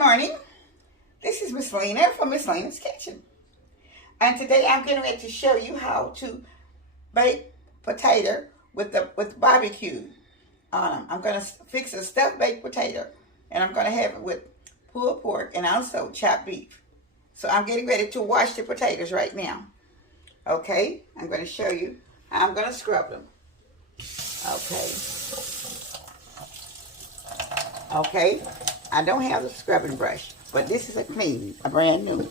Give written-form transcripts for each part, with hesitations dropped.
morning. This is Ms.Lena from Ms.Lena's Kitchen. And today I'm getting ready to show you how to bake potato with barbecue on them. I'm going to fix a stuffed baked potato. And I'm going to have it with pulled pork and also chopped beef. So I'm getting ready to wash the potatoes right now. Okay, I'm going to show you how I'm going to scrub them. Okay, I don't have the scrubbing brush, but this is a brand new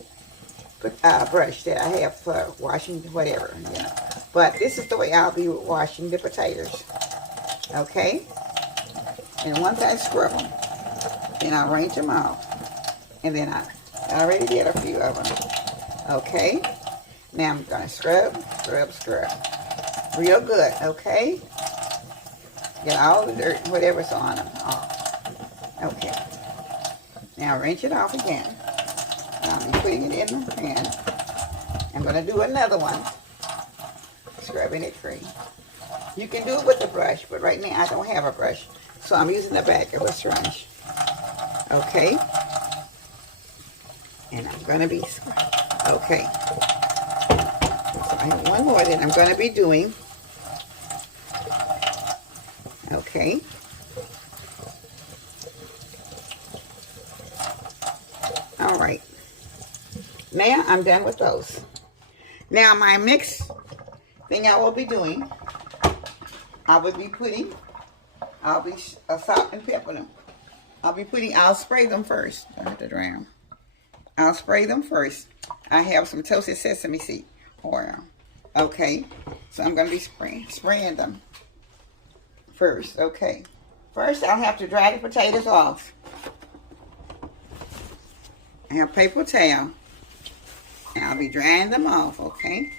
brush that I have for washing whatever, you know. But this is the way I'll be washing the potatoes. Okay, and once I scrub them, then I'll rinse them off, and then I already did a few of them. Okay, now I'm gonna scrub real good. Okay, get all the dirt, whatever's on them, off. Okay, now rinse it off again. I'll be putting it in the pan. I'm going to do another one, scrubbing it free. You can do it with a brush, but right now I don't have a brush, so I'm using the back of a sponge. Okay, and I'm going to be, okay. So I have one more that I'm going to be doing. Okay. All right, now I'm done with those. Now my next thing I will be doing, I'll be salt and pepper them. I'll spray them first. I have to dry them. I'll spray them first. I have some toasted sesame seed oil. Okay, so I'm going to be spraying them first. Okay, first I'll have to dry the potatoes off. I have paper towel, and I'll be drying them off, okay?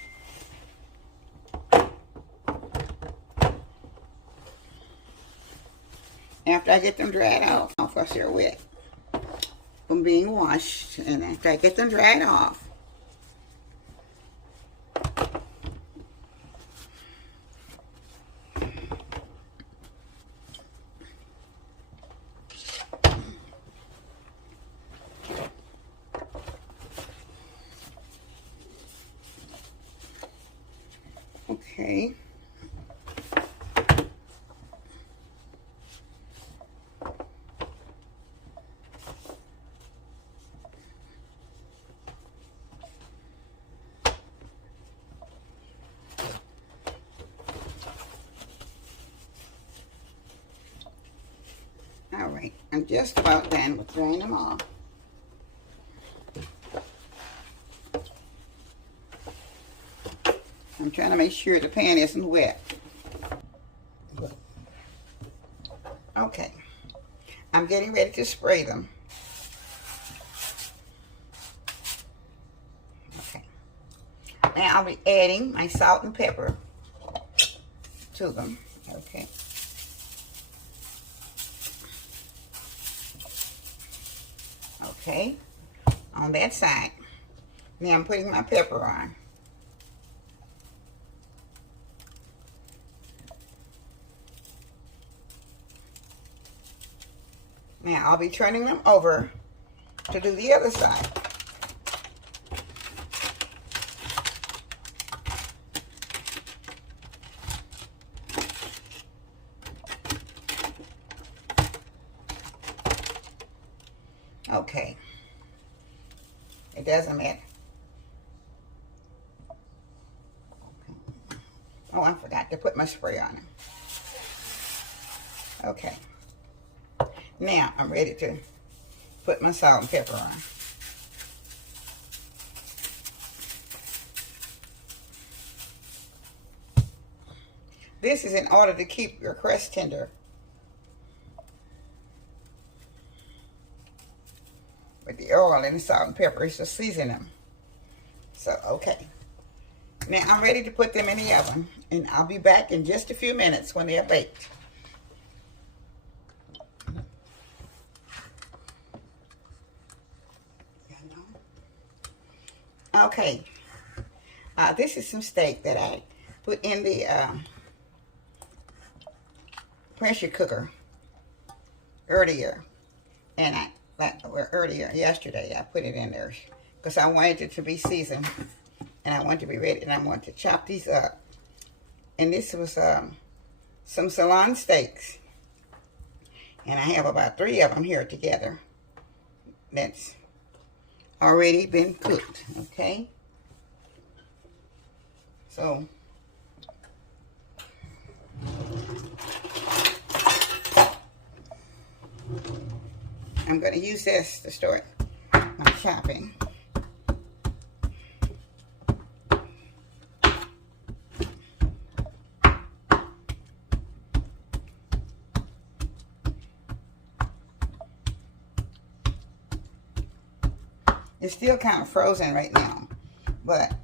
After I get them dried off, because they're wet from being washed, and after I get them dried off, okay. All right, I'm just about done with drying them off. I'm trying to make sure the pan isn't wet. Okay, I'm getting ready to spray them. Okay, now I'll be adding my salt and pepper to them. Okay. Okay, on that side. Now I'm putting my pepper on. Now I'll be turning them over to do the other side. Okay. It doesn't matter. Oh, I forgot to put my spray on them. Okay. Now I'm ready to put my salt and pepper on. This is in order to keep your crust tender. With the oil and the salt and pepper is to season them. So, okay. Now I'm ready to put them in the oven, and I'll be back in just a few minutes when they're baked. Okay, this is some steak that I put in the pressure cooker earlier, and I earlier yesterday. I put it in there because I wanted it to be seasoned, and I wanted to be ready, and I wanted to chop these up. And this was some salon steaks, and I have about 3 of them here together. That's already been cooked. Okay, so I'm going to use this to start my chopping. It's still kind of frozen right now, but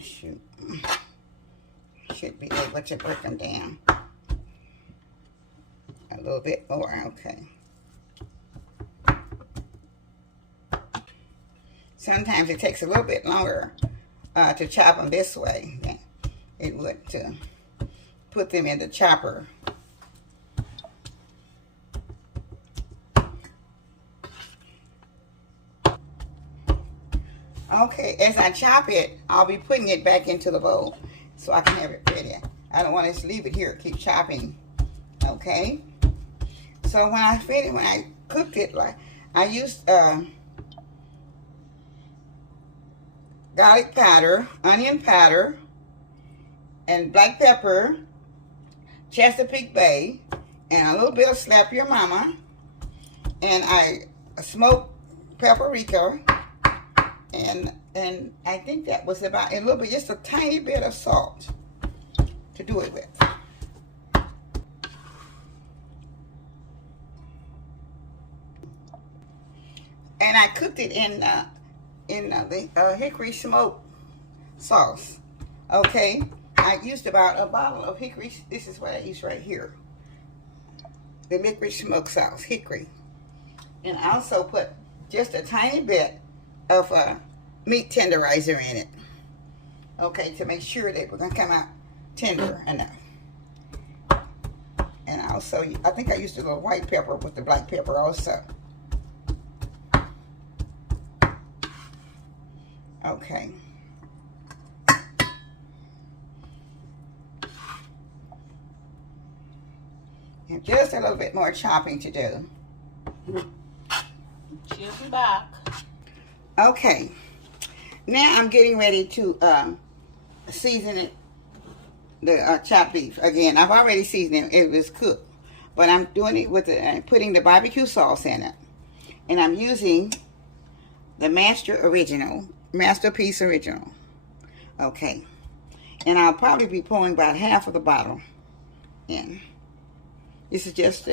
shoot, should be able to break them down a little bit more. Okay. Sometimes it takes a little bit longer to chop them this way than it would to put them in the chopper. Okay, as I chop it, I'll be putting it back into the bowl so I can have it ready. I don't want to just leave it here, keep chopping. Okay? So when I cooked it, like I used garlic powder, onion powder, and black pepper, Chesapeake Bay, and a little bit of Slap Your Mama, and I smoked paprika, and I think that was about a little bit, just a tiny bit of salt to do it with. And I cooked it in the hickory smoke sauce. Okay, I used about a bottle of hickory. This is what I use right here. The hickory smoke sauce, hickory. And I also put just a tiny bit of meat tenderizer in it. Okay, to make sure that we're gonna come out tender enough. And also, I think I used a little white pepper with the black pepper also. Okay. And just a little bit more chopping to do. She'll be back. Okay. Now I'm getting ready to season it, the chopped beef. Again, I've already seasoned it. It was cooked. But I'm doing it with putting the barbecue sauce in it. And I'm using the Masterpiece Original. Okay. And I'll probably be pouring about half of the bottle in. This is just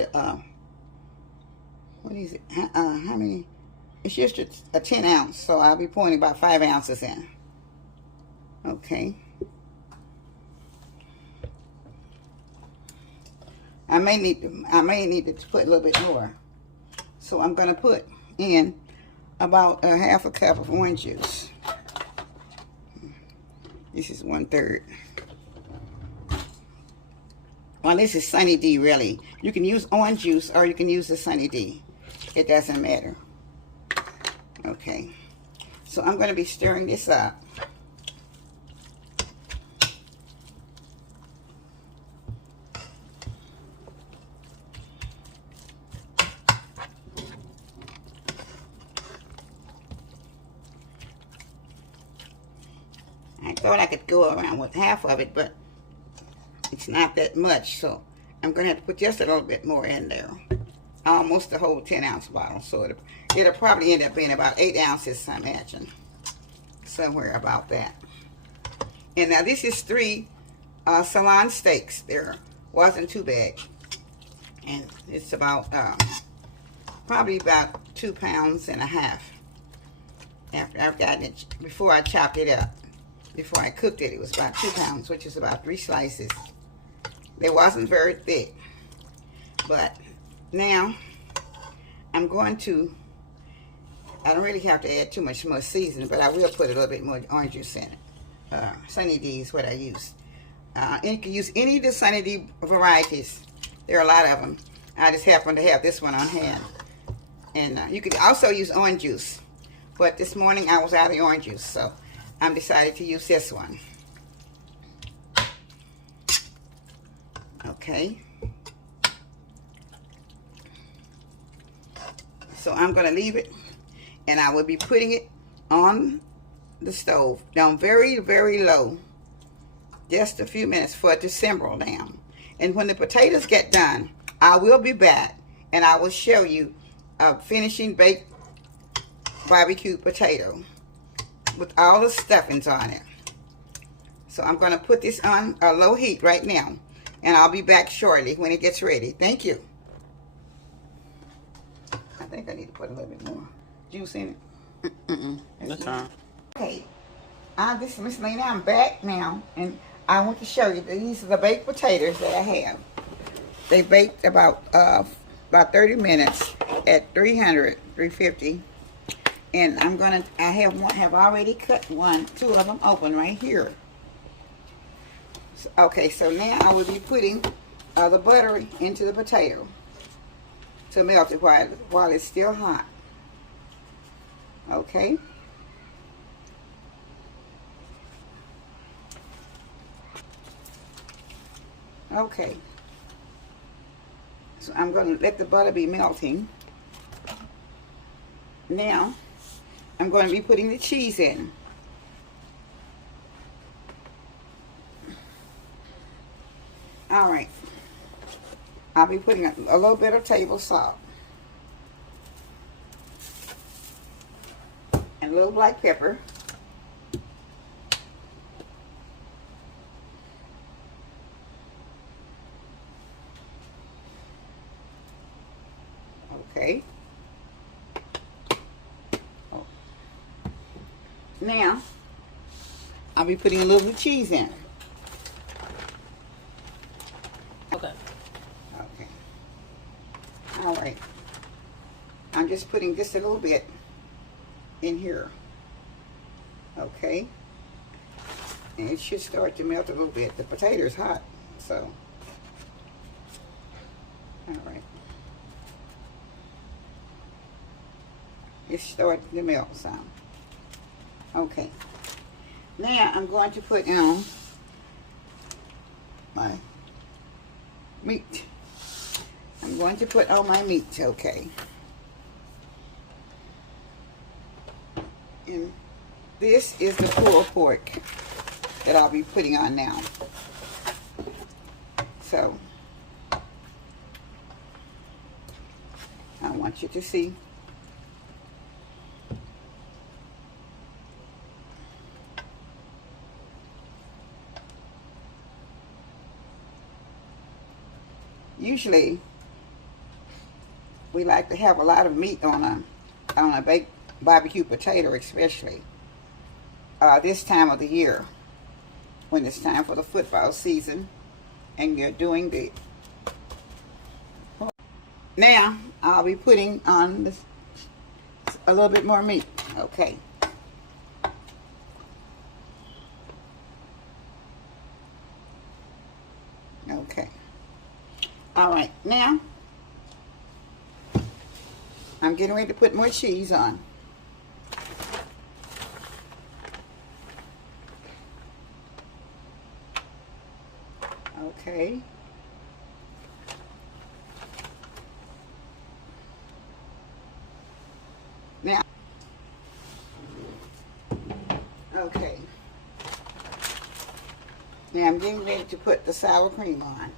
what is it? How many? It's just a 10 ounce, so I'll be pouring about 5 ounces in. Okay. I may need to put a little bit more. So I'm gonna put in about a half a cup of orange juice. This is 1/3. Well, this is Sunny D, really. You can use orange juice or you can use the Sunny D. It doesn't matter. Okay. So I'm going to be stirring this up. I thought I could go around with half of it, but it's not that much, so I'm going to have to put just a little bit more in there. Almost the whole 10 ounce bottle, so it'll probably end up being about 8 ounces, I imagine. Somewhere about that. And now this is 3 salon steaks. There wasn't too bad. And it's about, probably about 2.5 pounds. After I've gotten it, before I chopped it up. Before I cooked it, it was about 2 pounds, which is about 3 slices. It wasn't very thick. But now, I'm going to, I don't really have to add too much more seasoning, but I will put a little bit more orange juice in it. Sunny D is what I use. And you can use any of the Sunny D varieties There are a lot of them. I just happen to have this one on hand. And you could also use orange juice. But this morning I was out of the orange juice, so I'm decided to use this one. Okay. So I'm going to leave it, and I will be putting it on the stove down very, very low. Just a few minutes for it to simmer down. And when the potatoes get done, I will be back, and I will show you a finishing baked barbecue potato with all the stuffings on it. So I'm going to put this on a low heat right now, and I'll be back shortly when it gets ready. Thank you. I think I need to put a little bit more juice in it. That's fine. Okay, this is Ms.Lena. I'm back now, and I want to show you that these are the baked potatoes that I have. They baked about 30 minutes at 350. And I have already cut two of them open right here. So, okay, so now I will be putting the butter into the potato to melt it while it's still hot. Okay. Okay. So I'm going to let the butter be melting. Now, I'm going to be putting the cheese in. All right. I'll be putting a little bit of table salt. And a little black pepper. Okay. Now, I'll be putting a little cheese in. Okay. Okay. All right. I'm just putting just a little bit in here. Okay. And it should start to melt a little bit. The potato's hot, so. All right. It's starting to melt some. Okay. Now I'm going to put in my meat. I'm going to put on my meat, okay. And this is the pulled pork that I'll be putting on now. So, I want you to see. Usually, we like to have a lot of meat on a baked barbecue potato, especially this time of the year, when it's time for the football season, and you're doing the. Now, I'll be putting on a little bit more meat. Okay. Okay. All right, now I'm getting ready to put more cheese on. Okay. Now, okay. Now I'm getting ready to put the sour cream on.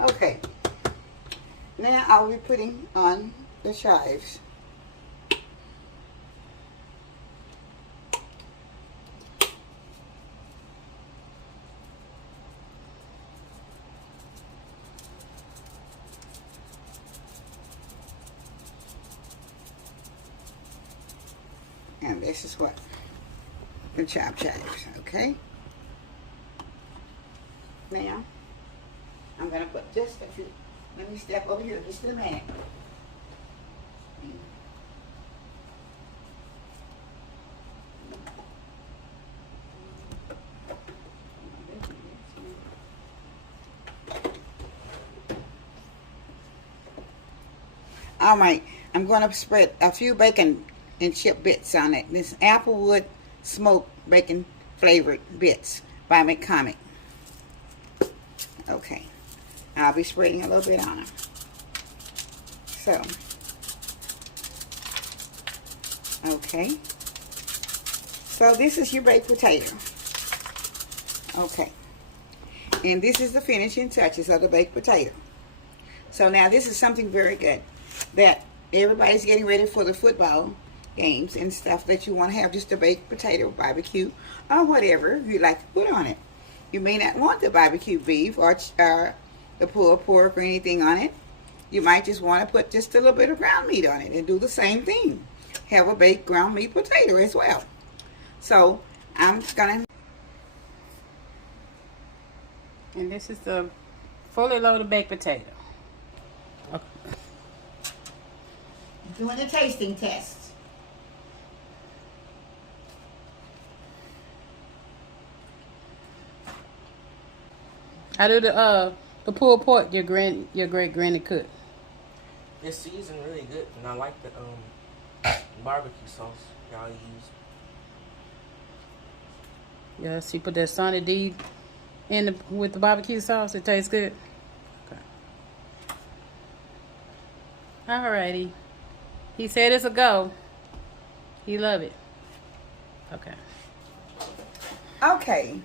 Okay. Now I'll be putting on the chives. And this is what the chopped chives, okay? Now, I'm going to put just a few. Let me step over here just a minute. All right, I'm going to spread a few bacon and chip bits on it. This Applewood smoked bacon flavored bits by McCormick. Okay, I'll be spreading a little bit on them. So, okay. So this is your baked potato. Okay. And this is the finishing touches of the baked potato. So now this is something very good that everybody's getting ready for the football games and stuff, that you want to have just a baked potato barbecue or whatever you like to put on it. You may not want the barbecue beef or the pulled pork or anything on it. You might just want to put just a little bit of ground meat on it and do the same thing. Have a baked ground meat potato as well. So I'm just gonna. And this is the fully loaded baked potato. Okay. Doing a tasting test. How do the pulled pork your great granny cook? It's seasoned really good, and I like the barbecue sauce y'all use. Yeah, she put that Sonny D in with the barbecue sauce. It tastes good. Okay. Alrighty. He said it's a go. He love it. Okay. Okay,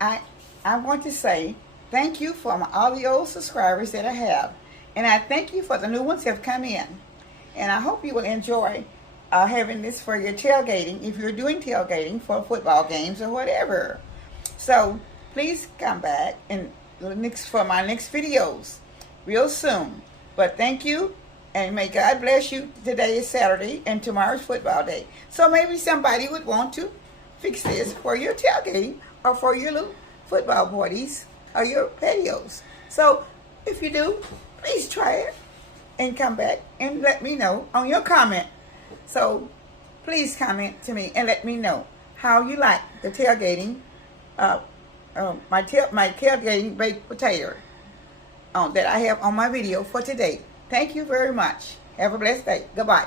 I want to say thank you for all the old subscribers that I have, and I thank you for the new ones that have come in. And I hope you will enjoy having this for your tailgating, if you're doing tailgating for football games or whatever. So please come back and for my next videos real soon. But thank you, and may God bless you. Today is Saturday and tomorrow's football day. So maybe somebody would want to fix this for your tailgating or for your little football parties or your patios. So if you do, please try it and come back and let me know on your comment. So please comment to me and let me know how you like the tailgating, my tailgating baked potato that I have on my video for today. Thank you very much. Have a blessed day. Goodbye.